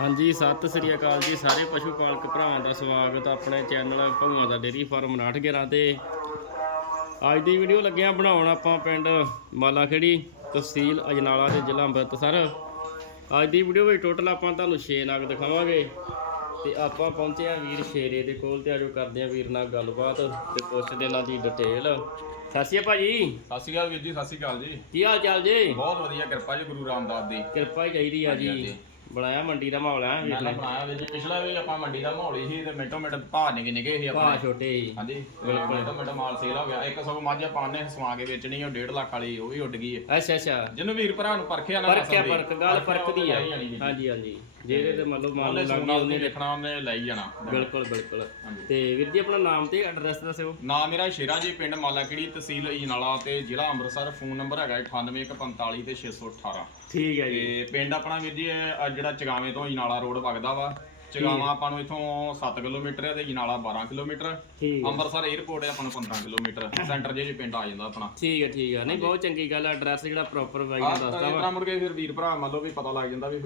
ਹਾਂਜੀ ਸਤਿ ਸ੍ਰੀ ਅਕਾਲ ਜੀ ਸਾਰੇ ਪਸ਼ੂ ਪਾਲਕ ਭਰਾਵਾਂ ਦਾ ਸਵਾਗਤ ਆਪਣੇ ਚੈਨਲ ਭਗਵਾਨ ਦਾ ਡੇਰੀ ਫਾਰਮ 911 ਤੇ। ਅੱਜ ਦੀ ਵੀਡੀਓ ਲੱਗਿਆ ਬਣਾਉਣ ਆਪਾਂ ਪਿੰਡ ਮਾਲਾਖੇੜੀ ਤਹਿਸੀਲ ਅਜਨਾਲਾ ਤੇ ਜ਼ਿਲ੍ਹਾ ਅੰਮ੍ਰਿਤਸਰ। ਅੱਜ ਦੀ ਵੀਡੀਓ ਵਿੱਚ ਟੋਟਲ ਆਪਾਂ ਤੁਹਾਨੂੰ 6 ਨਗ ਦਿਖਾਵਾਂਗੇ ਤੇ ਆਪਾਂ ਪਹੁੰਚੇ ਆ ਵੀਰ ਸ਼ੇਰੇ ਦੇ ਕੋਲ ਤੇ ਆਜੋ ਕਰਦੇ ਆ ਵੀਰ ਨਾਲ ਗੱਲਬਾਤ ਤੇ ਪੁੱਛਦੇ ਇਹਨਾਂ ਦੀ ਡਿਟੇਲ ਸਤਿ ਸ਼੍ਰੀ ਅਕਾਲ ਭਾਜੀ। ਸਤਿ ਸ਼੍ਰੀ ਅਕਾਲ ਵੀਰ ਜੀ ਸਤਿ ਸ਼੍ਰੀ ਅਕਾਲ ਜੀ। ਕੀ ਹਾਲ ਚਾਲ ਜੀ? ਬਹੁਤ ਵਧੀਆ ਕਿਰਪਾ ਜੀ ਗੁਰੂ ਰਾਮਦਾਸ ਦੀ। ਕਿਰਪਾ ਹੀ ਚਾਹੀਦੀ ਆ ਜੀ। ਬਣਾਇਆ ਮੰਡੀ ਦਾ ਮਾਹੌਲ ਆ ਵੀਰ ਮੈਂ ਨੇ ਬਣਾਇਆ ਜੀ ਪਿਛਲਾ ਵੀ ਆਪਾਂ ਮੰਡੀ ਦਾ ਮਾਹੌਲ ਹੀ ਸੀ ਤੇ ਮਿੰਟੋ ਮਿੰਟ ਭਾਅ ਨਿੱਕੇ ਨਿੱਕੇ ਸੀ ਭਾ ਆਪਣੇ ਛੋਟੇ ਜੀ ਹਾਂਜੀ ਬਿਲਕੁਲ। ਮਿੰਟੋ ਮਿੰਟ ਮਾਲ ਸੇਲ ਹੋ ਗਿਆ। ਇੱਕ ਸੌ ਮੱਝ ਆਪਾਂ ਨੇ ਸਵਾ ਕੇ ਵੇਚਣੀ ਉਹ 1.5 ਲੱਖ ਵਾਲੀ ਉਹ ਵੀ ਉੱਡ ਗਈ ਹੈ ਅੱਛਾ ਅੱਛਾ। ਜਿਹਨੂੰ ਵੀਰ ਭਰਾ ਨੂੰ ਪਰਖਿਆ ਨਾ ਹੈ ਪਸੰਦ ਫ਼ਰਕ ਗੱਲ ਫ਼ਰਕ ਦੀ ਆ। ਹੀ। ਹਾਂਜੀ ਹਾਂਜੀ। ਜਿਹੜੇ ਤੇ ਮੰਨ ਲਓ ਮੰਨ ਉਹਨੇ ਲਓ ਲੱਗ ਉਹਨੇ ਉਹਨੇ ਦੇਖਣਾ ਉਹਨੇ ਲੈ ਹੀ ਜਾਣਾ। ਬਿਲਕੁਲ ਬਿਲਕੁਲ। ਹਾਂਜੀ। ਤੇ ਵੀਰ ਜੀ ਆਪਣਾ ਨਾਮ ਤੇ ਐਡਰੈਸ ਦੱਸਿਓ। ਨਾਮ ਮੇਰਾ ਸ਼ੇਰਾ ਜੀ ਪਿੰਡ ਮਾਲਾਕਿੜੀ ਤਹਿਸੀਲ ਇਜਨਾਲਾ ਤੇ ਜ਼ਿਲ੍ਹਾ ਅੰਮ੍ਰਿਤਸਰ ਫੋਨ ਨੰਬਰ ਹੈਗਾ 9845 ਤੇ 618 ਠੀਕ ਹੈ ਜੀ। ਤੇ ਪਿੰਡ ਆਪਣਾ ਵੀਰ ਜੀ ਇਹ, ਜਿਹੜਾ ਚਗਾਵੇਂ ਤੋਂ ਇਨਾਲਾ ਰੋਡ ਵਗਦਾ ਵਾ ਚਗਾਵਾ ਆਪਾਂ ਨੂੰ ਇਥੋਂ 7 ਕਿਲੋਮੀਟਰ ਹੈ ਤੇ ਇਨਾਲਾ 12 ਕਿਲੋਮੀਟਰ। ਠੀਕ ਹੈ ਅੰਮ੍ਰਿਤਸਰ 에ਅਰਪੋਰਟ ਹੈ ਆਪਾਂ ਨੂੰ 15 ਕਿਲੋਮੀਟਰ। ਸੈਂਟਰ ਜੇ ਪਿੰਡ ਆ ਜਾਂਦਾ ਆਪਣਾ। ਠੀਕ ਹੈ ਠੀਕ ਹੈ ਨਹੀਂ ਬਹੁਤ ਚੰਗੀ ਗੱਲ ਹੈ ਐਡਰੈਸ ਜਿਹੜਾ ਪ੍ਰੋਪਰ ਬਾਈ ਨੇ ਦੱਸਦਾ ਵਾ। ਤਰ੍ਹਾਂ ਮੁੜ ਕੇ ਫਿਰ ਵੀਰ ਭਰਾ ਮੰਨ ਲਓ ਵੀ ਪਤਾ ਲੱਗ ਜਾਂਦਾ ਵੀ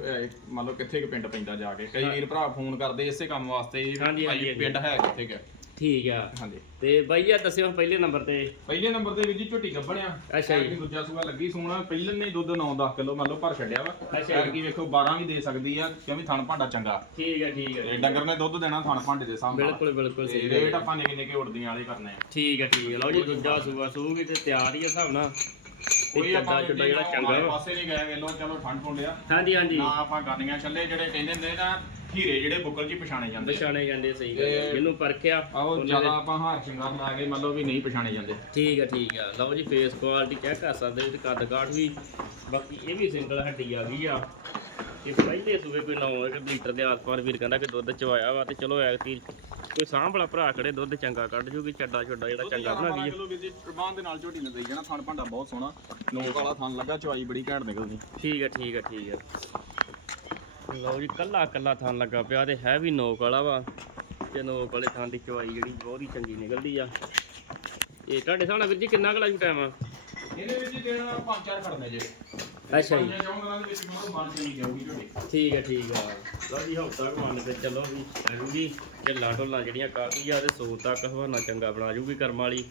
ਮੰਨ ਲਓ ਕਿੱਥੇ ਕੁ ਪਿੰਡ ਪੈਂਦਾ ਜਾ ਕੇ। ਕਈ ਵੀਰ ਭਰਾ ਫੋਨ ਕਰਦੇ ਇਸੇ ਕੰਮ ਵਾਸਤੇ ਜੀ ਵੀ ਹਾਂਜੀ, ਭਾਈ ਹਾਂਜੀ, ਪਿੰਡ ਹੈ ਕਿੱਥੇ ਕੁ। ਠੀਕ ਆ। ਹਾਂਜੀ। ਤੇ ਬਾਈ ਆ ਦੱਸਿਓ ਪਹਿਲੇ ਨੰਬਰ ਤੇ। ਪਹਿਲੇ ਨੰਬਰ ਤੇ ਵੀਰ ਜੀ ਝੋਟੀ ਗੱਭਣਿਆ। ਅੱਛਾ ਜੀ। ਦੂਜਾ ਸੂਆ ਲੱਗੀ ਸੋਣਾ। ਪਹਿਲੇ ਨੇ ਦੁੱਧ 9-10 ਕਿਲੋ ਮੰਨ ਲਓ ਭਰ ਛੱਡਿਆ ਵਾ। ਅੱਛਾ। ਕੀ ਵੇਖੋ 12 ਵੀ ਦੇ ਸਕਦੀ ਆ ਕਿਉਂਕਿ ਥਣ ਭਾਂਡਾ ਚੰਗਾ। ਠੀਕ ਹੈ ਠੀਕ ਤੇ ਡੰਗਰ ਨੇ ਦੁੱਧ ਦੇਣਾ ਥਣ ਭਾਂਡੇ ਦੇ ਸਾਹਮਣੇ ਬਿਲਕੁਲ ਬਿਲਕੁਲ ਸਹੀ ਰੇਟ ਆਪਾਂ ਨਿੱਕੇ ਨਿੱਕੇ ਉੜਦੀਆਂ ਵਾਲੇ ਕਰਨੇ ਆ। ਠੀਕ ਹੈ ਠੀਕ ਹੈ ਲਓ ਜੀ ਦੂਜਾ ਸੂਆ ਸੂਗੀ ਤੇ ਤਿਆਰ ਹੀ ਆ ਹਿਸਾਬ ਨਾਲ। ਕੋਈ ਆਪਾਂ ਜਿਹੜਾ ਚੰਗਾ ਵਾ। ਪਾਸੇ ਨਹੀਂ ਗਏ ਵੇਲੋ ਚਲੋ ਠੰਡ ਠੁੰਡਿਆ ਹਾਂਜੀ ਹਾਂਜੀ। ਨਾ ਆਪਾਂ ਗਾਡੀਆਂ ਛੱਲੇ ਜਿਹੜੇ ਕਹਿੰਦੇ ਹੁੰਦੇ ਨਾ ਹੀਰੇ ਜਿਹੜੇ ਬੁੱਕਲ 'ਚ ਹੀ ਪਛਾਣੇ ਜਾਂਦੇ ਪਛਾਣੇ ਜਾਂਦੇ ਸਹੀ ਗੱਲ ਹੈ। ਤੇ- ਜਿਹਨੂੰ ਪਰਖਿਆ ਆਹੋ ਉਹਨੇ- ਜ਼ਿਆਦਾ ਆਪਾਂ ਹਾਰ ਸ਼ਿੰਗਾਰ ਲਾ ਕੇ ਮੰਨ ਲਓ ਵੀ ਨਹੀਂ ਪਛਾਣੇ ਜਾਂਦੇ। ਠੀਕ ਹੈ ਠੀਕ ਹੈ ਲਓ ਜੀ ਫੇਸ ਕੁਆਲਿਟੀ ਚੈੱਕ ਕਰ ਸਕਦੇ ਹੋ ਤੇ ਕੱਦ ਕਾਠ ਵੀ। ਬਾਕੀ ਇਹ ਵੀ ਸਿੰਗਲ ਹੱਡੀ ਆ ਗਈ ਆ। ਇਹ ਪਹਿਲੇ ਸੂਏ ਕੋਈ 9 ਲੀਟਰ ਦੇ ਆਸ-ਪਾਸ ਵੀਰ ਕਹਿੰਦਾ ਕਿ ਦੁੱਧ ਚਵਾਇਆ ਵਾ ਤੇ ਚਲੋ ਐਤਕੀ ਕੋਈ ਸਾਂਭਲਾ ਭਰਾ ਖੜੇ ਦੁੱਧ ਚੰਗਾ ਕੱਢ ਜੂਗੀ ਚੱਡਾ ਛੋਡਾ ਜਿਹੜਾ ਚੰਗਾ ਬਣਾ ਗਈ ਕਿਲੋ ਵੀ ਜੀ ਪ੍ਰਬੰਧ ਦੇ ਨਾਲ ਝੋਟੀ ਨੇ ਦੇਈ ਜਾਣਾ ਥਣ ਭਾਂਡਾ ਬਹੁਤ ਸੋਹਣਾ। ਨੋਕ ਵਾਲਾ ਥਣ ਲੱਗਾ ਚਵਾਈ ਬੜੀ ਘੈਂਟ ਨਿਕਲਦੀ। ਠੀਕ ਹੈ ਠੀਕ ਹੈ ਠੀਕ ਹੈ ਲਓ ਜੀ ਕੱਲਾ ਕੱਲਾ ਥਾਂ ਲੱਗਾ ਪਿਆ ਤੇ ਹੈ ਵੀ ਨੋਕ ਵਾਲਾ ਵਾ। ਤੇ ਨੋਕ ਵਾਲੇ ਥਾਂ ਦੀ ਚਵਾਈ ਜਿਹੜੀ ਬਹੁਤ ਹੀ ਚੰਗੀ ਨਿਕਲਦੀ ਆ। ਇਹ ਤੁਹਾਡੇ ਨਾਲ ਵੀਰ ਜੀ ਕਿੰਨਾ ਕੁ ਲੱਗੂ ਟਾਈਮ ਆ? ਇਹਦੇ ਵਿੱਚ ਦੇਣਾ ਪੰਜ ਚਾਰ ਖੜਨੇ ਜੇ ਅੱਛਾ ਜੀ। ਪੰਜ ਚਾਰ ਦੇ ਵਿੱਚ ਮਤਲਬ ਮਨ ਚਲੀ ਜਾਊਗੀ ਝੋਟੀ ਠੀਕ ਹੈ ਠੀਕ ਆ। ਲਓ ਜੀ ਹਫਤਾ ਕੁ ਮੰਨ ਕੇ ਚੱਲੋ ਵੀ ਆਜੂਗੀ ਢਿੱਲਾਂ ਢੋਲਾਂ ਜਿਹੜੀਆਂ ਕਾਫੀ ਆ ਤੇ ਸੋ ਤੱਕ ਹਵਾਨਾ ਚੰਗਾ ਬਣਾ ਜੂਗੀ ਕਰਮ ਵਾਲੀ।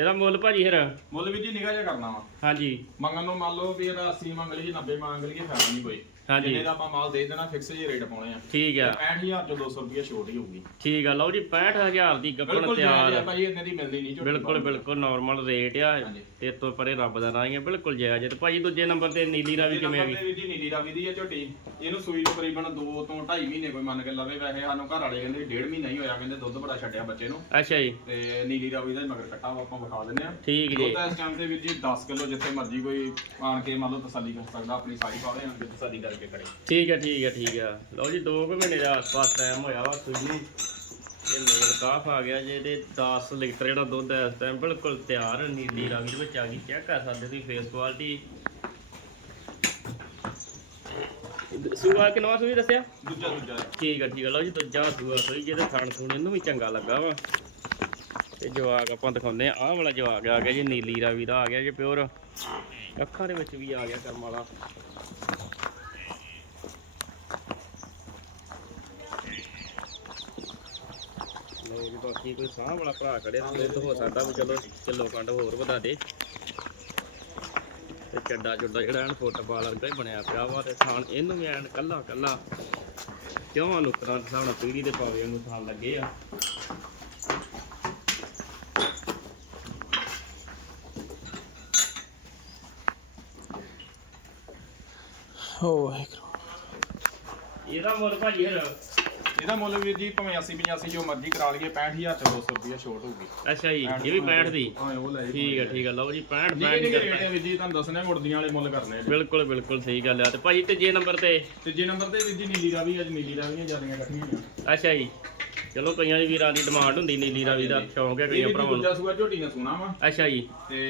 ਇਹਦਾ ਮੁੱਲ ਭਾਜੀ ਫਿਰ? ਮੁੱਲ ਵੀ ਜੀ ਨਿਗਾਹ ਜਿਹਾ ਕਰਨਾ ਵਾ। ਹਾਂਜੀ। ਮੰਗਣ ਨੂੰ ਮੰਨ ਲਓ ਵੀ ਇਹਦਾ 80 ਮੰਗ ਲਈਏ 90 ਮੰਗ ਲਈਏ ਫਾਇਦਾ ਨਹੀਂ ਕੋਈ। ਹਾਂਜੀ। ਜਿੰਨੇ ਦਾ ਆਪਾਂ ਮਾਲ ਦੇ ਦੇਣਾ ਫਿਕਸ ਜੀ ਰੇਟ ਪਾਉਣੇ ਆ। ਠੀਕ ਆ। 65000 ਚੋਂ 200 ਰੁਪਏ ਛੋਟ ਹੀ ਹੋਊਗੀ। ਠੀਕ ਆ ਲਓ ਜੀ 65000 ਦੀ ਬਿਲਕੁਲ ਤਿਆਰ ਆ। ਭਾਈ ਇਹਨੇ ਦੀ ਮਿਲਦੀ ਨਹੀਂ ਝੋਟੀ ਬਿਲਕੁਲ ਬਿਲਕੁਲ ਨਾਰਮਲ ਰੇਟ ਆ। ਤੇ ਇਹ ਤੋਂ ਪਰੇ ਰੱਬ ਦਾ ਨਾਂ ਹੀ ਆ ਬਿਲਕੁਲ ਜਾਇਜ਼ ਤੇ ਭਾਜੀ ਦੂਜੇ ਨੰਬਰ ਤੇ ਨੀਲੀ ਰਾਵੀ ਕਿਵੇਂ ਆ ਗਈ? ਦੇ ਵਿੱਚ ਹੀ ਰਾਵੀ ਝੋਟੀ। ਇਹਨੂੰ ਸੂਈ ਨੂੰ ਤਕਰੀਬਨ 2 ਤੋਂ 2.5 ਮਹੀਨੇ ਕੋਈ ਮੰਨ ਕੇ ਲਵੇ ਵੈਸੇ ਸਾਨੂੰ ਘਰ ਵਾਲੇ ਕਹਿੰਦੇ ਡੇਢ ਮਹੀਨਾ ਹੀ ਹੋਇਆ ਕਹਿੰਦੇ ਦੁੱਧ ਬੜਾ ਛੱਡਿਆ ਬੱਚੇ ਨੂੰ। ਅੱਛਾ ਜੀ। ਤੇ ਨੀਲੀ ਰਾਵੀ ਦਾ ਮਗਰ ਕੱਟਾ ਵਾ ਆਪਾਂ ਵਿਖਾ ਦਿੰਦੇ ਆ ਠੀਕ ਜੀ। ਦੁੱਧ ਇਸ ਟਾਈਮ ਤੇ ਵੀਰ ਜੀ 10 ਕਿਲੋ ਜਿੱਥੇ ਮਰਜ਼ੀ ਕੋਈ ਆਣ ਕੇ ਮੰਨ ਲਓ ਤਸੱਲੀ ਕਰ ਸਕਦਾ ਆਪਣੀ ਸਾਰੀ ਪਾਵੇ ਆਣ ਕੇ ਤਸੱਲੀ ਕਰਕੇ ਕਰੇ। ਠੀਕ ਹੈ ਠੀਕ ਹੈ ਠੀਕ ਹੈ ਲਓ ਜੀ 2 ਕੁ ਮਹੀਨੇ ਦੇ ਆਸ-ਪਾਸ ਟਾਈਮ ਹੋਇਆ ਵਾ ਸੂਈ ਨੂੰ। ਇਹ ਮੇਲ ਕਾਫ ਆ ਗਿਆ ਜਿਹਦੇ 10 ਲੀਟਰ ਜਿਹੜਾ ਦੁੱਧ ਹੈ ਇਸ ਟਾਈਮ ਬਿਲਕੁਲ ਤਿਆਰ ਨੀਲੀ ਰੰਗ ਦੇ ਵਿੱਚ ਆ ਗਈ ਚੈੱਕ ਕਰ ਸਕਦੇ ਤੁਸੀਂ ਫੇਸ ਕੁਆਲਿਟੀ ਸੂਆ ਕਿਨਵਾ ਸੂਈ ਦੱਸਿਆ? ਦੂਜਾ ਦੂਜਾ। ਠੀਕ ਹੈ ਠੀਕ ਹੈ ਲਓ ਜੀ ਦੂਜਾ ਸੂਆ ਸੂਈ ਜਿਹਦੇ ਥਣ ਥੂਣ ਇਹਨੂੰ ਵੀ ਚੰਗਾ ਲੱਗਾ ਵਾ। ਤੇ ਜਵਾਕ ਆਪਾਂ ਦਿਖਾਉਂਦੇ ਆ। ਆਹ ਵਾਲਾ ਜਵਾਕ ਆ ਗਿਆ ਜੀ ਨੀਲੀ ਰਾਵੀ ਦਾ ਆ ਗਿਆ ਜੀ ਪਿਓਰ। ਅੱਖਾਂ ਦੇ ਵਿੱਚ ਵੀ ਆ ਗਿਆ ਕਰਮ ਵਾਲਾ। ਲੋ ਜੀ ਬਾਕੀ ਕੋਈ ਸਾਹ ਵਾਲਾ ਭਰਾ ਖੜਿਆ ਤੇ ਹੋ ਸਕਦਾ ਵੀ ਚਲੋ ਕਿਲੋ ਕੰਡ ਹੋਰ ਵਧਾ ਦੇ। ਤੇ ਚੱਡਾ ਚੁੱਡਾ ਜਿਹੜਾ ਐਨ ਫੁੱਟਬਾਲ ਵਰਗਾ ਹੀ ਬਣਿਆ ਪਿਆ ਵਾ ਤੇ ਥਾਣ ਇਹਨੂੰ ਵੀ ਐਨ ਕੱਲਾ ਕੱਲਾ ਕਿਉਂ ਨੁਕਰਾਂ ਦੇ ਹਿਸਾਬ ਨਾਲ ਪੀੜੀ ਦੇ ਪਾਵੇ ਨੂੰ ਥਾਣ ਲੱਗੇ ਆ। ਇਹਦਾ ਮੁੱਲ ਭਾਜੀ ਫਿਰ ਇਹਦਾ ਮੁੱਲ ਵੀਰ ਜੀ ਭਾਵੇਂ 80 85 ਜੋ ਮਰਜ਼ੀ ਕਰਾ ਲਈਏ 65000 ਤੇ 200 ਰੁਪਏ ਛੋਟ ਹੋਊਗੀ। ਅੱਛਾ ਜੀ ਇਹ ਵੀ 65 ਦੀ? ਹਾਂ ਉਹ ਲੈ ਜੀ ਠੀਕ ਹੈ ਠੀਕ ਹੈ ਲਓ ਜੀ 65 ਨਿੱਕੇ ਨਿੱਕੇ 65 ਰੇਟ ਹੈ ਵੀਰ ਜੀ ਤੁਹਾਨੂੰ ਦੱਸਣੇ ਮੁੜਦੀਆਂ ਵਾਲੇ ਮੁੱਲ ਕਰਨੇ ਆ ਜੀ। ਬਿਲਕੁਲ ਬਿਲਕੁਲ ਸਹੀ ਗੱਲ ਆ। ਤੇ ਭਾਜੀ ਤੀਜੇ ਨੰਬਰ ਤੇ? ਤੀਜੇ ਨੰਬਰ ਤੇ ਵੀਰ ਜੀ ਨੀਲੀ ਰਾਵੀ ਅੱਜ ਨੀਲੀ ਰਾਵੀਆਂ ਜਿਆਦੀਆਂ ਇਕੱਠੀਆਂ ਆ ਅੱਛਾ ਜੀ। ਚਲੋ ਕਈਆਂ ਦੀ ਵੀਰਾਂ ਦੀ ਡਿਮਾਂਡ ਹੁੰਦੀ ਨੀਲੀ ਰਾਵੀ ਦਾ ਸ਼ੌਂਕ ਹੈ ਕਈਆਂ ਭਰਾਵਾਂ ਨੂੰ। ਦੂਜਾ ਸੂਆ ਝੋਟੀ ਨੇ ਸੁਣਾ ਵਾ। ਅੱਛਾ ਜੀ। ਤੇ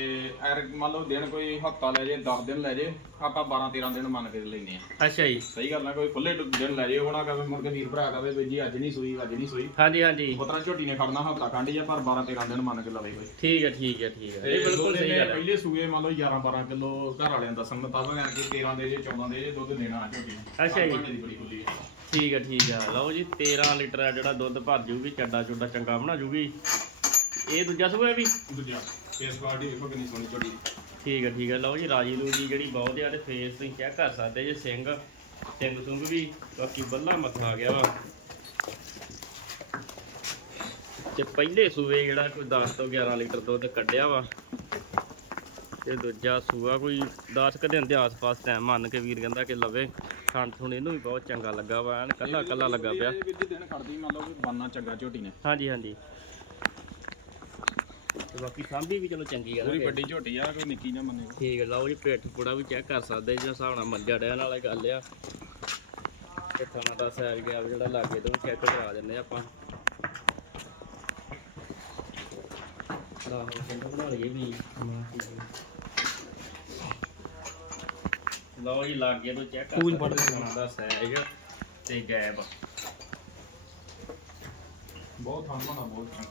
ਐਰ ਮੰਨ ਲਓ ਦਿਨ ਕੋਈ ਹਫਤਾ ਲੈ ਜੇ 10 ਦਿਨ ਲੈ ਜੇ ਆਪਾਂ 12 13 ਦਿਨ ਮੰਨ ਕੇ ਲੈਨੇ ਆ। ਅੱਛਾ ਜੀ। ਸਹੀ ਗੱਲ ਆ ਕੋਈ ਖੁੱਲੇ ਦਿਨ ਲੈ ਜੇ ਹੋਣਾ ਕਵੇ ਕੇ ਵੀਰ ਭਰਾ ਕਵੇ ਵੀ ਜੀ ਅੱਜ ਨਹੀਂ ਸੂਈ ਅੱਜ ਨਹੀਂ ਸੂਈ। ਹਾਂਜੀ ਹਾਂਜੀ। ਉਤਰਾ ਝੋਟੀ ਨੇ ਖੜਨਾ ਹਫਤਾ ਖੰਡ ਆ ਪਰ 12 13 ਦਿਨ ਮੰਨ ਕੇ ਲਵੇ ਕੋਈ। ਠੀਕ ਹੈ ਠੀਕ ਹੈ ਠੀਕ ਹੈ ਇਹ ਬਿਲਕੁਲ ਸਹੀ ਗੱਲ ਹੈ ਪਹਿਲੇ ਸੂਏ ਮੰਨ ਲਓ 11 12 ਕਿਲੋ ਘਰ ਵਾਲਿਆਂ ਦਾ ਦੱਸਣ ਮੁਤਾਬਕ ਐ ਕਿ 13 ਦੇ ਜੇ 14 ਦੇ ਜੇ ਦੁੱਧ ਦੇਣਾ ਝੋਟੀ ਨੇ। ਅੱਛਾ ਜੀ। ਭਾਂਡੇ ਦੀ ਬੜੀ ਖੁੱਲੀ ਹੈ ਠੀਕ ਹੈ ਠੀਕ ਹੈ ਲਓ ਜੀ 13 ਲੀਟਰ ਆ ਜਿਹੜਾ ਦੁੱਧ ਭਰ ਜੂਗੀ ਚੱਡਾ ਚੁੱਡਾ ਚੰਗਾ ਬਣਾ ਜੂਗੀ। ਇਹ ਦੂਜਾ ਸੂਆ ਵੀ? ਦੂਜਾ। ਫੇਸ ਕੁਆਲਿਟੀ ਵੇਖੋ ਕਿੰਨੀ ਸੋਹਣੀ ਝੋਟੀ। ਠੀਕ ਹੈ ਠੀਕ ਹੈ ਲਓ ਜੀ ਰਾਜੀ ਲੂਜੀ ਜਿਹੜੀ ਬਹੁਤ ਆ ਤੇ ਫੇਸ ਤੁਸੀਂ ਚੈੱਕ ਕਰ ਸਕਦੇ ਜੇ ਸਿੰਘ। ਸਿੰਘ ਸੁੰਗ ਵੀ ਬਾਕੀ ਬੱਲਾ ਮੱਥਾ ਆ ਗਿਆ ਵਾ। ਤੇ ਪਹਿਲੇ ਸੂਏ ਜਿਹੜਾ ਕੋਈ 10 ਤੋਂ 11 ਲੀਟਰ ਦੁੱਧ ਕੱਢਿਆ ਵਾ ਤੇ ਦੂਜਾ ਸੂਆ ਕੋਈ 10 ਕੁ ਦਿਨ ਦੇ ਆਸ-ਪਾਸ ਟਾਈਮ ਮੰਨ ਕੇ ਵੀਰ ਕਹਿੰਦਾ ਕਿ ਲਵੇ ਖਾਣ ਥੁਣ ਇਹਨੂੰ ਵੀ ਬਹੁਤ ਚੰਗਾ ਲੱਗਾ ਵਾ ਐਨ ਕੱਲਾ ਕੱਲਾ ਲੱਗਾ ਪਿਆ। ਇਹ ਵੀ ਦਿਨ ਖੜਦੀ ਮੰਨ ਲਓ ਕਿ ਬੰਨਾ ਚੰਗਾ ਝੋਟੀ ਨੇ। ਹਾਂਜੀ ਹਾਂਜੀ। ਤੇ ਬਾਕੀ ਸਾਂਭੀ ਵੀ ਚਲੋ ਚੰਗੀ ਆ ਨਾ ਪੂਰੀ ਵੱਡੀ ਝੋਟੀ ਆ ਕੋਈ ਨਿੱਕੀ ਨਾ ਮੰਨੇ। ਠੀਕ ਲਓ ਜੀ ਪੇਟ ਪੂੜਾ ਵੀ ਚੈੱਕ ਕਰ ਸਕਦੇ ਜਿਸ ਹਿਸਾਬ ਨਾਲ ਮੱਝਾ ਡਿਆ ਨਾਲ ਗੱਲ ਆ। ਤੇ ਥਣਾ ਦਾ ਸਾਈਜ਼ ਗਿਆ ਜਿਹੜਾ ਲਾਗੇ ਤੋਂ ਚੈੱਕ ਕਰਾ ਦਿੰਦੇ ਆ ਆਪਾਂ। ਆਹੋ ਕਹਿੰਦਾ ਬਣਾ ਲਈਏ ਵੀ ਲਓ ਜੀ ਲਾਗੇ ਤੋਂ ਚੈੱਕ ਕਰ ਪੂੰਝ ਸਕਦੇ ਫੜ ਥਣਾ ਦਾ ਸਾਈਜ਼ ਤੇ ਗੈਪ ਬਹੁਤ ਥਾਂ ਬਣਾ ਬਹੁਤ ਥਾਂ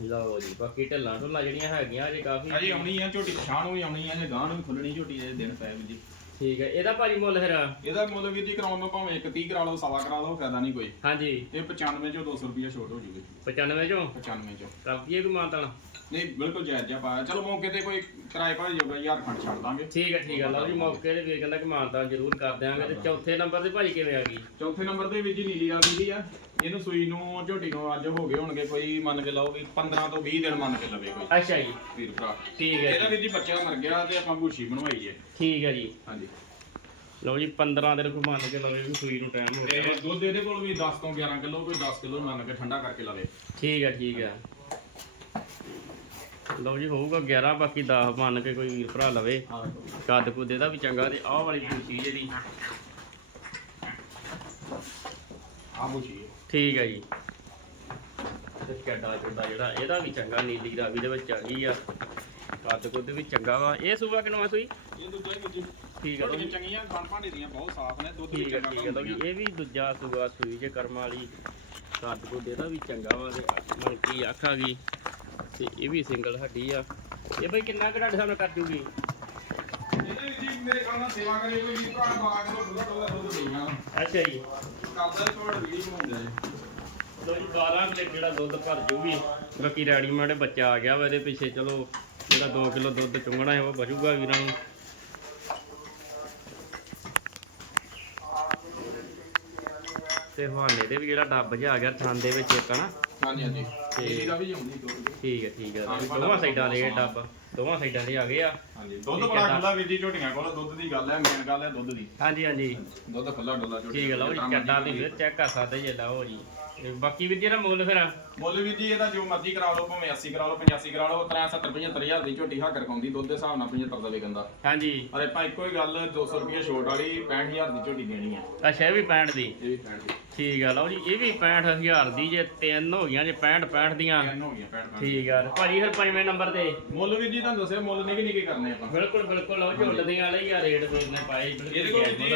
ਲਓ ਜੀ ਬਾਕੀ ਢੱਲਾਂ ਢੁੱਲਾਂ ਜਿਹੜੀਆਂ ਹੈਗੀਆਂ ਅਜੇ ਕਾਫੀ ਅਜੇ ਆਉਣੀ ਆ ਝੋਟੀ ਪਛਾਣ ਵੀ ਆਉਣੀ ਆ ਜੇ ਗਾਂ ਨੂੰ ਵੀ ਖੁੱਲਣੀ ਝੋਟੀ ਦੇ ਦਿਨ ਪੈ ਵੀ ਜੀ। ਠੀਕ ਹੈ ਇਹਦਾ ਭਾਜੀ ਮੁੱਲ ਫਿਰ? ਇਹਦਾ ਮੁੱਲ ਵੀਰ ਜੀ ਕਰਾਉਣ ਨੂੰ ਭਾਵੇਂ 130 ਕਰਾ ਲਓ ਸਵਾ ਕਰਾ ਲਓ ਫਾਇਦਾ ਨਹੀਂ ਕੋਈ। ਹਾਂਜੀ। ਤੇ 95 ਚੋਂ 200 ਰੁਪਏ ਛੋਟ ਹੋ ਜੂਗੀ 95 ਚੋਂ? 95 ਚੋਂ। ਕਰਦੀਏ ਕੋਈ ਮਾਨਤਾਨ ਨਹੀਂ ਬਿਲਕੁਲ ਜਾਇਜ਼ ਜਿਹਾ ਪਾਇਆ। ਚਲੋ ਮੌਕੇ ਤੇ ਕੋਈ ਕਿਰਾਏ ਭਾਈ ਜੋਗਾ ਯਾਰ ਖੰਡ ਛੱਡ ਦਾਂਗੇ। ਠੀਕ ਹੈ ਠੀਕ ਹੈ। ਲਓ ਜੀ ਮੌਕੇ ਤੇ ਵੀਰ ਕਹਿੰਦਾ ਕਿ ਮਾਨਤਾਨ ਜ਼ਰੂਰ ਕਰ ਦਿਆਂਗੇ। ਤੇ ਚੌਥੇ ਨੰਬਰ ਤੇ ਭਾਜੀ ਕਿਵੇਂ ਆ ਗਈ? ਚੌਥੇ ਨੰਬਰ ਵੀਰ ਜੀ ਨੀਲੀ ਰਾਵੀ ਦੀ ਆ। ਇਹਨੂੰ ਸੂਈ ਨੂੰ ਝੋਟੀ ਨੂੰ ਅੱਜ ਹੋ ਗਏ ਹੋਣਗੇ ਕੋਈ ਮੰਨ ਕੇ ਲਾਓ ਵੀ 15 ਤੋਂ 20 ਦਿਨ ਮੰਨ ਕੇ ਲਵੇ ਕੋਈ। ਅੱਛਾ ਜੀ। ਵੀਰ ਭਰਾ। ਠੀਕ ਹੈ ਇਹਦਾ ਵੀਰ ਜੀ ਬੱਚਾ ਮਰ ਗਿਆ ਤੇ ਆਪਾਂ ਭੂਸ਼ੀ ਬਣਵਾਈ ਹੈ ਠੀਕ ਹੈ ਜੀ। ਹਾਂਜੀ। ਲਓ ਜੀ 15 ਦਿਨ ਕੋਈ ਮੰਨ ਕੇ ਲਵੇ ਵੀ ਸੂਈ ਨੂੰ ਟਾਈਮ ਹੋ ਗਿਆ। ਦੁੱਧ ਇਹਦੇ ਕੋਲ ਵੀ 10 ਤੋਂ 11 ਕਿਲੋ ਕੋਈ 10 ਕਿਲੋ ਮੰਨ ਕੇ ਠੰਡਾ ਕਰਕੇ ਲਵੇ। ਠੀਕ ਹੈ ਠੀਕ ਹੈ। ਲਓ ਜੀ ਹੋਊਗਾ 11 ਬਾਕੀ 10 ਮੰਨ ਕੇ ਕੋਈ ਵੀਰ ਭਰਾ ਲਵੇ। ਹਾਂ। ਕੱਦ ਕੁੱਦ ਇਹਦਾ ਵੀ ਚੰਗਾ ਤੇ ਆਹ ਵਾਲੀ ਪੂਛੀ ਜਿਹੜੀ ਆ ਭੂਸ਼ੀ ਹੈ। ਠੀਕ ਹੈ ਜੀ। ਤੇ ਚੱਡਾ ਚੁੱਡਾ ਜਿਹੜਾ ਇਹਦਾ ਵੀ ਚੰਗਾ ਨੀਲੀ ਰਾਵੀ ਦੇ ਵਿੱਚ ਆ ਗਈ ਆ। ਕੱਦ ਕੁੱਦ ਵੀ ਚੰਗਾ ਵਾ। ਇਹ ਸੂਆ ਕਿਨਵਾ ਸੂਈ? ਇਹ ਦੂਜਾ ਜੀ ਠੀਕ ਹੈ ਜੀ। ਚੰਗੀਆਂ ਖਾਣ ਭਾਂਡੇ ਦੀਆਂ ਬਹੁਤ ਸਾਫ਼ ਨੇ ਦੁੱਧ ਵੀ ਹੈ ਚੰਗਾ ਠੀਕ ਹੈ ਜੀ ਇਹ ਵੀ ਦੂਜਾ ਸੂਆ ਸੂਈ ਜੇ ਕਰਮ ਵਾਲੀ। ਕੱਦ ਕੁੱਦ ਇਹਦਾ ਵੀ ਚੰਗਾ ਵਾ ਤੇ ਮਲਕੀ ਅੱਖ ਆ ਗਈ। ਤੇ ਇਹ ਵੀ ਸਿੰਗਲ ਹੱਡੀ ਆ। ਇਹ ਬਈ ਕਿੰਨਾ ਕੁ ਤੁਹਾਡੇ ਸਾਹਮਣੇ ਕਰ ਜੂਗੀ? ਇਹਦੇ ਵਿੱਚ ਜੀ ਮੇਰੇ ਖਿਆਲ ਨਾਲ ਸੇਵਾ ਕਰੇ ਕੋਈ ਵੀ ਭਰਾ ਬਾਗ ਨੂੰ ਦੁੱਧ ਦੁੱਧ ਦੁੱਧ ਦੇਈਆਂ ਅੱਛਾ ਜੀ। ਕਰਦਾ ਤੁਹਾਡਾ ਵੀਡੀਓ ਬਣਾਉਂਦਾ ਜੀ। ਲਓ ਜੀ 12 ਕਿਲੇ ਜਿਹੜਾ ਦੁੱਧ ਭਰ ਜੂਗੀ। ਬਾਕੀ ਰੈਡੀਮੇਡ ਬੱਚਾ ਆ ਗਿਆ ਵਾ ਇਹਦੇ ਪਿੱਛੇ ਚਲੋ ਜਿਹੜਾ 2 ਕਿਲੋ ਦੁੱਧ ਚੁੰਗਣਾ ਹੈ ਉਹ ਬਚੂਗਾ ਵੀਰਾਂ ਨੂੰ। ਤੇ ਹਵਾਨੇ ਦੇ ਵੀ ਜਿਹੜਾ ਡੱਬ ਜਿਹਾ ਆ ਗਿਆ ਥਣ ਦੇ ਵਿੱਚ ਇੱਕ ਹਨਾ? ਹਾਂਜੀ ਹਾਂਜੀ। ਤੇ- ਇਹਦੀ ਦਾ ਵੀ ਆਉਂਦੀ ਦੁੱਧ ਠੀਕ ਹੈ ਠੀਕ ਹੈ। ਦੋਵਾਂ ਸਾਈਡਾਂ ਦੇ ਡੱਬ ਦੋਵਾਂ ਸਾਈਡਾਂ ਦੇ ਆ ਗਏ ਆ। ਹਾਂਜੀ ਦੁੱਧ ਠੀਕ ਬੜਾ ਖੁੱਲਾ ਵੀਰ ਜੀ ਝੋਟੀਆਂ ਕੋਲ ਦੁੱਧ ਦੀ ਗੱਲ ਹੈ ਮੇਨ ਗੱਲ ਹੈ ਦੁੱਧ ਦੀ। ਹਾਂਜੀ ਹਾਂਜੀ। ਦੁੱਧ ਖੁੱਲਾ ਡੁੱਲਾ ਠੀਕ ਹੈ ਲਓ ਜੀ ਚੱਡਾ ਦੀ ਫਿਰ ਚੈੱਕ ਕਰ ਸਕਦੇ ਜੇ ਲਓ ਜੀ। ਤੇ ਬਾਕੀ ਵੀ ਜਿਹੜਾ ਮੁੱਲ ਫਿਰ? ਮੁੱਲ ਵੀਰ ਜੀ ਇਹਦਾ ਜੋ ਮਰਜ਼ੀ ਕਰਾ ਲਓ ਭਾਵੇਂ 80 ਕਰਾ ਲਓ 85 ਕਰਾ ਲਓ 73 70 75000 ਦੀ ਝੋਟੀ ਹੱਕ ਰਕਾਉਂਦੀ ਦੁੱਧ ਦੇ ਹਿਸਾਬ ਨਾਲ 75 ਦਾ ਵਿਕੰਦਾ ਹਾਂਜੀ। ਅਰੇ ਭਾਈ ਇੱਕੋ ਹੀ ਗੱਲ 200 ਰੁਪਏ ਛੋਟ ਵਾਲੀ 65000 ਦੀ ਝੋਟੀ ਦੇਣੀ ਹੈ। ਅੱਛਾ ਇਹ ਵੀ 65 ਦੀ। ਇਹ ਵੀ 65 ਦੀ। ਠੀਕ ਆ ਲਓ ਜੀ ਇਹ ਵੀ 65000 ਦੀ ਜੇ ਤਿੰਨ ਹੋ ਗਈਆਂ ਜੇ 65 65 ਦੀਆਂ। ਤਿੰਨ ਹੋ ਗਈਆਂ 65 ਠੀਕ ਆ। ਤੇ ਭਾਜੀ ਫਿਰ ਪੰਜਵੇਂ ਨੰਬਰ ਤੇ। ਮੁੱਲ ਵੀਰ ਜੀ ਤੁਹਾਨੂੰ ਦੱਸਿਆ ਮੁੱਲ ਨਿੱਕੇ ਨਿੱਕੇ ਕਰਨੇ ਆਪਾਂ। ਬਿਲਕੁਲ ਬਿਲਕੁਲ ਲਓ ਝੁੱਲਦੀਆਂ ਵਾਲੇ ਹੀ ਆ ਰੇਟ ਵੇਚ ਨੇ ਪਾਏ ਇਹਦੇ ਕੋਲ ਜੀ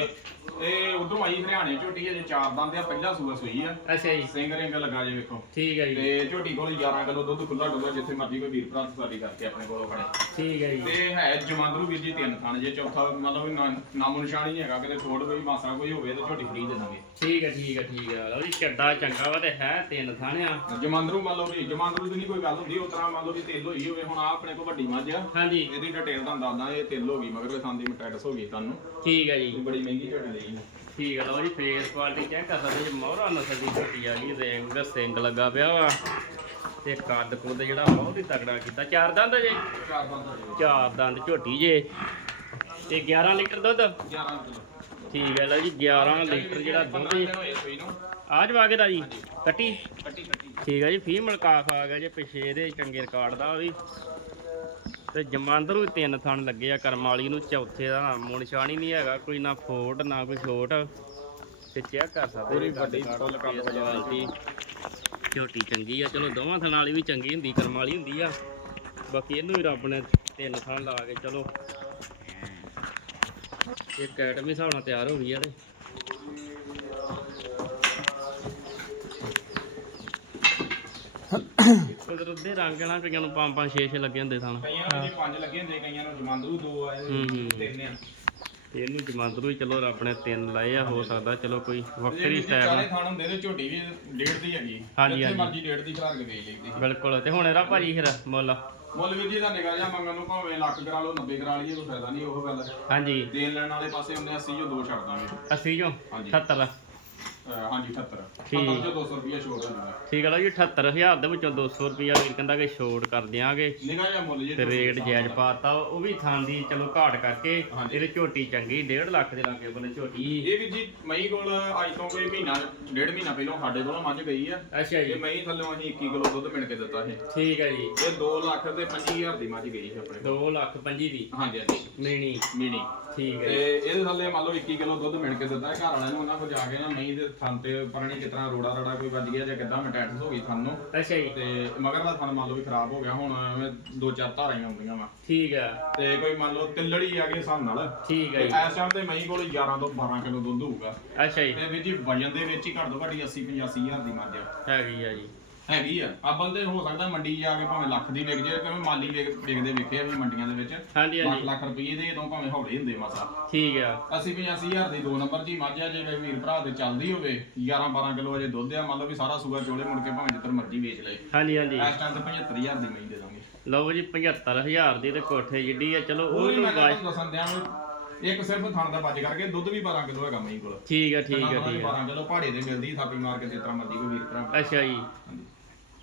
ਇਹ ਉਧਰੋਂ ਆਈ ਹਰਿਆਣੇ ਝੋਟੀ ਹੈ ਜੇ ਚਾਰ ਦੰਦ ਆ ਪਹਿਲਾ ਸੂਆ ਸੂਈ ਆ। ਅੱਛਾ ਜੀ। ਸਿੰਘ ਰਿੰਗ ਲੱਗਾ ਜੇ ਵੇਖੋ। ਠੀਕ ਹੈ ਜੀ। ਤੇ ਝੋਟੀ ਕੋਲ 11 ਕਿਲੋ ਦੁੱਧ ਖੁੱਲਾ ਡੁੱਲਾ ਜਿੱਥੇ ਮਰਜ਼ੀ ਕੋਈ ਵੀਰ ਭਰਾ ਸਵਾਰੀ ਕਰਕੇ ਆਪਣੇ ਕੋਲੋਂ ਖੜੇ। ਠੀਕ ਹੈ ਜੀ। ਤੇ ਹੈ ਜਮਾਂਦਰੂ ਵੀਰ ਜੀ ਤਿੰਨ ਥਣ ਜੇ ਚੌਥਾ ਮਤਲਬ ਵੀ ਨਾਮੋ ਨਿਸ਼ਾਨ ਹੀ ਹੈਗਾ ਕਿਤੇ ਥੋੜ ਕੋਈ ਮਾਸਾ ਕੋਈ ਹੋਵੇ ਤੇ ਝੋਟੀ ਫਰੀ ਦੇ ਦਾਂਗੇ। ਠੀਕ ਹੈ ਠੀਕ ਹੈ ਠੀਕ ਹੈ ਲਓ ਜੀ ਚੱਡਾ ਚੰਗਾ ਵਾ ਤੇ ਹੈ ਤਿੰਨ ਥਾਣਿਆ ਜਮਾਂਦਰੂ ਮੰਨ ਲਓ ਵੀ ਜਮਾਂਦਰੂ ਦੀ ਨਹੀਂ ਕੋਈ ਗੱਲ ਹੁੰਦੀ ਉਸ ਤਰ੍ਹਾਂ ਮੰਨ ਲਓ ਵੀ ਤਿਲ ਹੋਈ ਹੋਵੇ ਹੁਣ ਆ ਆਪਣੇ ਕੋਲ ਵੱਡੀ ਮੱਝ ਆ। ਹਾਂਜੀ। ਇਹਦੀ ਡਿਟੇਲ ਤੁਹਾਨੂੰ ਦੱਸਦਾ ਇਹ ਤਿਲ ਹੋ ਗਈ ਮਗਰ ਥਾਂ ਦੀ ਮਟੈਟਸ ਹੋ ਗਈ ਤੁਹਾਨੂੰ। ਠੀਕ ਹੈ ਜੀ। ਇਹ ਬੜੀ ਮਹਿੰਗੀ ਝੋਟੀ ਲਈ ਠੀਕ ਹੈ ਲਓ ਜੀ ਫੇਸ ਕੁਆਲਿਟੀ ਚੈੱਕ ਕਰ ਸਕਦੇ ਜੀ ਮੋਹਰਾ ਨਸਲ ਦੀ ਝੋਟੀ ਆ ਗਈ ਰਿੰਗ ਸਿੰਗ ਲੱਗਾ ਪਿਆ ਵਾ। ਤੇ ਕੱਦ ਕੁੱਦ ਜਿਹੜਾ ਬਹੁਤ ਹੀ ਤਗੜਾ ਕੀਤਾ। ਚਾਰ ਦੰਦ ਜੇ? ਚਾਰ ਦੰਦ ਚਾਰ ਝੋਟੀ ਜੇ। ਤੇ 11 ਲੀਟਰ ਦੁੱਧ? 11 ਕਿਲੋ ਠੀਕ ਹੈ ਲਓ ਜੀ 11 ਲੀਟਰ ਜਿਹੜਾ ਦੁੱਧ 15 ਜੀ ਆ ਜਵਾਗੇ ਦਾ ਜੀ ਕੱਟੀ? ਠੀਕ ਹੈ ਜੀ ਫੀਮੇਲ ਕਾਫ ਆ ਗਿਆ ਜੇ ਪਿੱਛੇ ਇਹਦੇ ਚੰਗੇ ਰਿਕਾਰਡ ਦਾ ਵੀ। ਤੇ ਜਮਾਂਦਰੂ ਤਿੰਨ ਥਣ ਲੱਗੇ ਆ ਕਰਮ ਵਾਲੀ ਨੂੰ ਚੌਥੇ ਦਾ ਨਾਮੋ ਨਿਸ਼ਾਨ ਹੀ ਨਹੀਂ ਹੈਗਾ ਕੋਈ ਨਾ ਫੋਟ ਨਾ ਕੋਈ ਛੋਟ। ਤੇ ਚੈੱਕ ਕਰ ਸਕਦੇ ਪੂਰੀ ਵੱਡੀ ਫੁੱਲ face quality। ਝੋਟੀ ਚੰਗੀ ਆ ਚਲੋ ਦੋਵਾਂ ਥਣਾਂ ਵਾਲੀ ਵੀ ਚੰਗੀ ਹੁੰਦੀ ਕਰਮ ਵਾਲੀ ਹੁੰਦੀ ਆ। ਬਾਕੀ ਇਹਨੂੰ ਵੀ ਰੱਬ ਨੇ ਤਿੰਨ ਥਣ ਲਾ ਕੇ ਚਲੋ। ਇਹ ਅਕੈਡਮੀ ਹਿਸਾਬ ਨਾਲ ਤਿਆਰ ਹੋ ਗਈ ਆ ਤੇ। ਕੁਦਰਤ ਦੇ ਰੰਗ ਨਾ ਕਈਆਂ ਨੂੰ ਪੰਜ ਪੰਜ 6 6 ਲੱਗੇ ਹੁੰਦੇ ਸਨ ਕਈਆਂ ਨੂੰ ਜੇ ਪੰਜ ਦੋ ਆਏ ਤਿੰਨ ਆ। ਇਹਨੂੰ ਜਮਾਂਦਰੂ ਚਲੋ ਰੱਬ ਤਿੰਨ ਲਾਏ ਆ ਹੋ ਸਕਦਾ ਚਲੋ ਕੋਈ ਵੱਖਰੀ ਸਟਾਈਲ ਨਾਲ ਬਿਲਕੁਲ ਤੇ ਹੁਣ ਇਹਦਾ ਭਾਜੀ ਫਿਰ ਮੁੱਲ। ਮੁੱਲ ਵੀਰ ਜੀ ਦਾ ਨਿਕਲ ਜਾ ਮੰਗਣ ਨੂੰ ਭਾਵੇਂ ਲੱਖ ਕਰਾ ਲਓ 90 ਕਰਾ ਲਈਏ ਕੋਈ ਫਾਇਦਾ ਨਹੀਂ ਉਹ ਗੱਲ ਹਾਂਜੀ। ਦੇਣ ਲੈਣ ਵਾਲੇ ਪਾਸੇ ਹੁੰਦੇ 80 ਜੋ ਦੋ ਛੱਡ ਦਾਂਗੇ। 80 ਚੋਂ ਹਾਂਜੀ। 78 ਅਹ ਹਾਂਜੀ 78 ਠੀਕ। 78 ਜੋ 200 ਰੁਪਏ ਛੋੜ ਦਿੰਦਾ ਠੀਕ ਹੈ ਲਓ ਜੀ 78000 ਦੇ ਵਿੱਚੋਂ 200 ਰੁਪਿਆ ਵੀਰ ਕਹਿੰਦਾ ਕਿ ਛੋਟ ਕਰ ਦਿਆਂਗੇ। ਨਿਕਲ ਜਾ ਮੁੱਲ ਜੀ ਤੇ ਰੇਟ ਜਾਇਜ਼ ਪਾਤਾ ਉਹ ਵੀ ਥਾਂ ਦੀ ਚਲੋ ਘਾਟ ਕਰਕੇ ਹਾਂਜੀ। ਇਹਦੇ ਝੋਟੀ ਚੰਗੀ 1.5 ਲੱਖ ਦੇ ਲਾਗੇ ਬੰਨੇ ਝੋਟੀ। ਇਹ ਵੀ ਜੀ ਮਈ ਕੋਲ ਅੱਜ ਤੋਂ ਕੋਈ ਮਹੀਨਾ ਡੇਢ ਮਹੀਨਾ ਪਹਿਲਾਂ ਸਾਡੇ ਕੋਲੋਂ ਮੱਝ ਗਈ ਆ। ਅੱਛਾ ਇਹ ਜੀ ਮਈ ਥੱਲੋਂ ਅਸੀਂ 21 ਕਿਲੋ ਦੁੱਧ ਮਿਣ ਕੇ ਦਿੱਤਾ ਸੀ। ਠੀਕ ਹੈ ਜੀ। ਇਹ 2 ਲੱਖ ਤੇ 25000 ਦੀ ਮੱਝ ਗਈ ਸੀ ਆਪਣੇ ਕੋਲ 2 ਲੱਖ 25 ਦੀ। ਹਾਂਜੀ ਹਾਂਜੀ। ਮੇਣੀ। ਮੀਣੀ। ਠੀਕ ਤੇ ਹੈ ਜੀ। ਇਹਦੇ ਥੱਲੇ ਮੰਨ ਲਓ 21 ਕਿਲੋ ਦੁੱਧ ਮਿਣ ਕੇ ਦਿੱਤਾ ਹੈ ਘਰ ਵਾਲਿਆਂ ਨੂੰ ਉਹਨਾਂ ਕੋਲ ਜਾ ਕੇ ਨਾ ਮਈ ਦੇ ਥਣ ਤੇ ਪਰਣੀ ਕਿਤਨਾ ਰੋੜਾ ਰੜਾ ਕੋਈ ਵੱਜ ਗਿਆ ਜਾਂ ਕਿੱਦਾਂ ਮਟੈਟਸ ਹੋ ਗਈ ਥਣ ਨੂੰ। ਅੱਛਾ ਜੀ। ਤੇ ਮਗਰਲਾ ਥਣ ਮੰਨ ਲਓ ਵੀ ਖਰਾਬ ਹੋ ਗਿਆ ਹੁਣ ਐਵੇਂ ਦੋ ਚਾਰ ਧਾਰਾਂ ਹੀ ਆਉਂਦੀਆਂ ਵਾ। ਠੀਕ ਹੈ ਤੇ ਕੋਈ ਮੰਨ ਲਓ ਤਿੱਲੜੀ ਆ ਗਏ ਹਿਸਾਬ ਨਾਲ। ਠੀਕ ਤੇ ਹੈ ਜੀ। ਇਸ ਟਾਈਮ ਤੇ ਮਈ ਕੋਲ 11 ਤੋਂ 12 ਕਿਲੋ ਦੁੱਧ ਹੋਊਗਾ। ਅੱਛਾ ਜੀ। ਤੇ ਵੀ ਜੀ ਵਜਨ ਦੇ ਵਿੱਚ ਹੀ ਘੱਟ ਤੋਂ ਘੱਟ 80 85 ਹਜ਼ਾਰ ਦੀ ਮੱਝ ਹੈਗੀ ਆ ਜੀ। ਹੈਗੀ ਆ। ਅਬਲ ਤੇ ਹੋ ਸਕਦਾ ਮੰਡੀ ਜਾ ਕੇ ਭਾਵੇਂ ਲੱਖ ਦੀ ਵਿਕ ਜੇ ਕਿਉਂਕਿ ਮਾਲੀ ਵੇਖ- ਵੇਖਦੇ ਵੇਖੇ ਆ ਵੀ ਮੰਡੀਆਂ ਦੇ ਵਿੱਚ। ਹਾਂਜੀ ਲੱਖ ਹਾਂਜੀ। ਲੱਖ ਰੁਪਏ ਦੇ ਤੋਂ ਭਾਵੇਂ ਹੌਲੇ ਹੁੰਦੇ ਮਸਾ। ਠੀਕ ਆ। 80 85 ਹਜ਼ਾਰ ਦੀ ਦੋ ਨੰਬਰ ਦੀ ਮੱਝ ਆ ਜੇ ਕੋਈ ਵੀਰ ਭਰਾ ਤੇ ਚੱਲਦੀ ਹੋਵੇ 11 12 ਕਿਲੋ ਅਜੇ ਦੁੱਧ ਆ ਮੰਨ ਲਓ ਵੀ ਸਾਰਾ ਸੂਆ ਚੋਲੇ ਮੁੜ ਕੇ ਭਾਵੇਂ ਜਿੱਧਰ ਮਰਜ਼ੀ ਵੇਚ ਲਏ। ਹਾਂਜੀ ਹਾਂਜੀ। ਇਸ ਟਾਈਮ ਤੇ 75000 ਦੀ ਮਹੀਂ ਦੇ ਦਾਂਗੇ। ਲਓ ਜੀ 75000 ਦੀ ਤੇ ਕੋਠੇ ਜਿੱਡੀ ਆ। ਚਲੋ ਉਹ ਵੀ ਉਹਨੂੰ ਮੈਂ ਤੁਹਾਨੂੰ ਦੱਸਣ ਦਿਆਂ ਵੀ ਇੱਕ ਸਿਰਫ ਥਣ ਦਾ ਬੱਜ ਕਰਕੇ ਦੁੱਧ ਵੀ 12 ਕਿਲੋ ਹੈਗਾ ਮਹੀਂ ਕੋਲ। ਠੀਕ ਆ ਠੀਕ ਆ ਠੀਕ ਆ। 12 ਕਿਲੋ ਪਹਾੜੇ ਤੇ ਮਿਲਦੀ ਥਾਪੀ ਮਾਰ ਕੇ ਜਿਸ ਤਰ੍ਹਾਂ ਮਰਜ਼ੀ ਕੋਈ ਵੀਰ ਭਰਾ। ਅੱਛਾ ਜੀ। ਹਾਂਜੀ।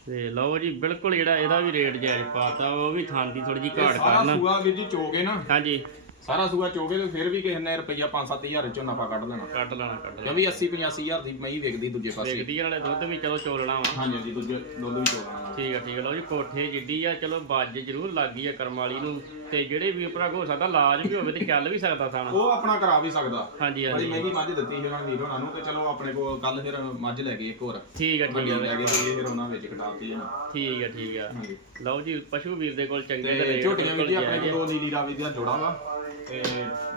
ਤੇ ਲਓ ਜੀ ਬਿਲਕੁਲ ਜਿਹੜਾ ਇਹਦਾ ਵੀ ਰੇਟ ਜਾਇਜ਼ ਪਾਤਾ ਉਹ ਵੀ ਥਾਂ ਦੀ ਥੋੜੀ ਜੀ ਘਾਟ ਸਾਰਾ ਕਰਨ। ਸੂਆ ਵੀਰ ਜੀ ਚੋਗੇ ਨਾ? ਹਾਂਜੀ। ਸਾਰਾ ਸੂਆ ਚੋਗੇ ਤੇ ਫਿਰ ਵੀ ਕਿਸੇ ਨੇ ਰੁਪਈਆ 5-7000 ਚੋਂ ਨਫਾ ਕੱਢ ਲੈਣਾ। ਕੱਟ ਲੈਣਾ ਕੱਟ ਲੈਣਾ। ਕਿਉਂਕਿ 80-85000 ਦੀ ਮਹੀਂ ਵੇਚਦੀ ਦੂਜੇ ਪਾਸੇ। ਵੇਖਦੀ ਵਾਲੇ ਦੁੱਧ ਵੀ ਚਲੋ ਚੋਲਣਾ ਵਾ। ਹਾਂਜੀ ਹਾਂਜੀ ਦੂਜੇ ਦੁੱਧ ਵੀ ਚੋਗਣਾ ਠੀਕ ਆ ਠੀਕ ਆ। ਲਓ ਜੀ ਕੋਠੇ ਜਿੱਡੀ ਆ ਚਲੋ ਬਾਜ ਜ਼ਰੂਰ ਲੱਗ ਆ ਕਰਮ ਵਾਲੀ ਨੂੰ। ਤੇ ਜਿਹੜੇ ਵੀ ਭਰਾ ਹੋ ਸਕਦਾ ਲਾਜ ਵੀ ਹੋਵੇ ਤੇ ਚੱਲ ਵੀ ਸਕਦਾ ਥਾਣਾ। ਉਹ ਆਪਣਾ ਕਰਾ ਵੀ ਸਕਦਾ। ਹਾਂਜੀ ਬੜੀ ਹਾਂਜੀ ਮਹਿੰਗੀ ਮੱਝ ਦਿੱਤੀ ਸੀ ਉਹਨਾਂ ਵੀਰ ਹੋਣਾ ਨੂੰ ਤੇ ਚਲੋ ਆਪਣੇ ਕੋਲ ਕੱਲ ਫਿਰ ਮੱਝ ਲੈ ਗਏ ਇੱਕ ਹੋਰ। ਠੀਕ ਆ ਠੀਕ ਵੱਡੀ ਆ ਲੈ ਗਏ ਤੇ ਫਿਰ ਉਹਨਾਂ ਵਿੱਚ ਕਟਾਤੀ ਹੈ ਠੀਕ ਆ ਠੀਕ ਆ। ਹਾਂਜੀ। ਲਓ ਜੀ ਪਸ਼ੂ ਵੀਰ ਦੇ ਕੋਲ ਚੰਗੇ ਤੇ ਰੇਟ ਝੋਟੀਆਂ ਵੀ ਆਪਣੇ ਕੋਲ ਦੋ ਨੀਲੀ ਰਾਵੀ ਦੀਆਂ ਜੋੜਾ ਵਾ। ਤੇ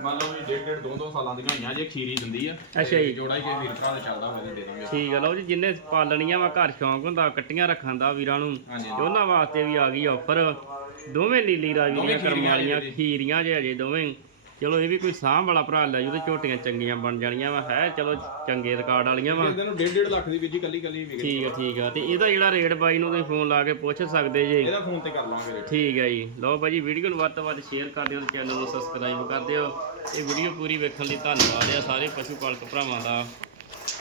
ਮੰਨ ਲਓ ਵੀ ਡੇਢ ਡੇਢ ਦੋ ਦੋ ਸਾਲਾਂ ਦੀਆਂ ਹੋਈਆਂ ਜੇ ਖੀਰੀ ਦਿੰਦੀ ਆ ਅੱਛਾ ਜੀ। ਜੋੜਾ ਹੀ ਕੋਈ ਵੀਰ ਭਰਾ ਦਾ ਚੱਲਦਾ ਹੋਵੇ ਤੇ ਦੇ ਦਾਂਗੇ ਠੀਕ ਆ ਲਓ ਜੀ ਜਿੰਨੇ ਪਾਲਣੀਆਂ ਵਾ ਘਰ ਸ਼ੌਂਕ ਹੁੰਦਾ ਕੱਟੀਆਂ ਰੱਖਣ ਦਾ ਵੀਰਾਂ ਨੂੰ। ਹਾਂਜੀ ਤੇ ਉਹਨਾਂ ਵਾਸਤੇ ਵੀ ਆ ਗਈ ਆਫਰ ਦੋਵੇਂ ਨੀਲੀ ਰਾਵੀ ਦੋਵੇਂ ਦੀਆਂ ਕਰਮ ਖੀਰੀਆਂ ਵਾਲੀਆਂ ਜੀ। ਖੀਰੀਆਂ ਜੇ ਅਜੇ ਦੋਵੇਂ। ਚਲੋ ਇਹ ਵੀ ਕੋਈ ਸਾਂਭ ਵਾਲਾ ਭਰਾ ਲੈ ਜੂ ਤੇ ਝੋਟੀਆਂ ਚੰਗੀਆਂ ਬਣ ਜਾਣੀਆਂ ਵਾ ਹੈ ਚਲੋ ਚੰਗੇ ਰਿਕਾਰਡ ਵਾਲੀਆਂ ਵਾ। ਇਹਦੇ ਨੂੰ ਡੇਢ ਡੇਢ ਲੱਖ ਦੀ ਵੀ ਜੀ ਕੱਲੀ ਕੱਲੀ ਵਿਕੇ ਠੀਕ ਆ ਠੀਕ ਆ ਤੇ ਇਹਦਾ ਜਿਹੜਾ ਰੇਟ ਬਾਈ ਨੂੰ ਤੁਸੀਂ ਫੋਨ ਲਾ ਕੇ ਪੁੱਛ ਸਕਦੇ ਜੇ। ਇਹਦਾ ਫੋਨ ਤੇ ਕਰ ਲਾਂਗੇ ਰੇਟ। ਠੀਕ ਹੈ ਜੀ। ਲਓ ਭਾਜੀ ਵੀਡੀਓ ਨੂੰ ਵੱਧ ਤੋਂ ਵੱਧ ਸ਼ੇਅਰ ਕਰ ਦਿਓ ਤੇ ਚੈਨਲ ਨੂੰ ਸਬਸਕ੍ਰਾਈਬ ਕਰ ਦਿਓ। ਇਹ ਵੀਡੀਓ ਪੂਰੀ ਵੇਖਣ ਲਈ ਧੰਨਵਾਦ ਆ ਸਾਰੇ ਪਸ਼ੂ ਪਾਲਕ ਭਰਾਵਾਂ ਦਾ।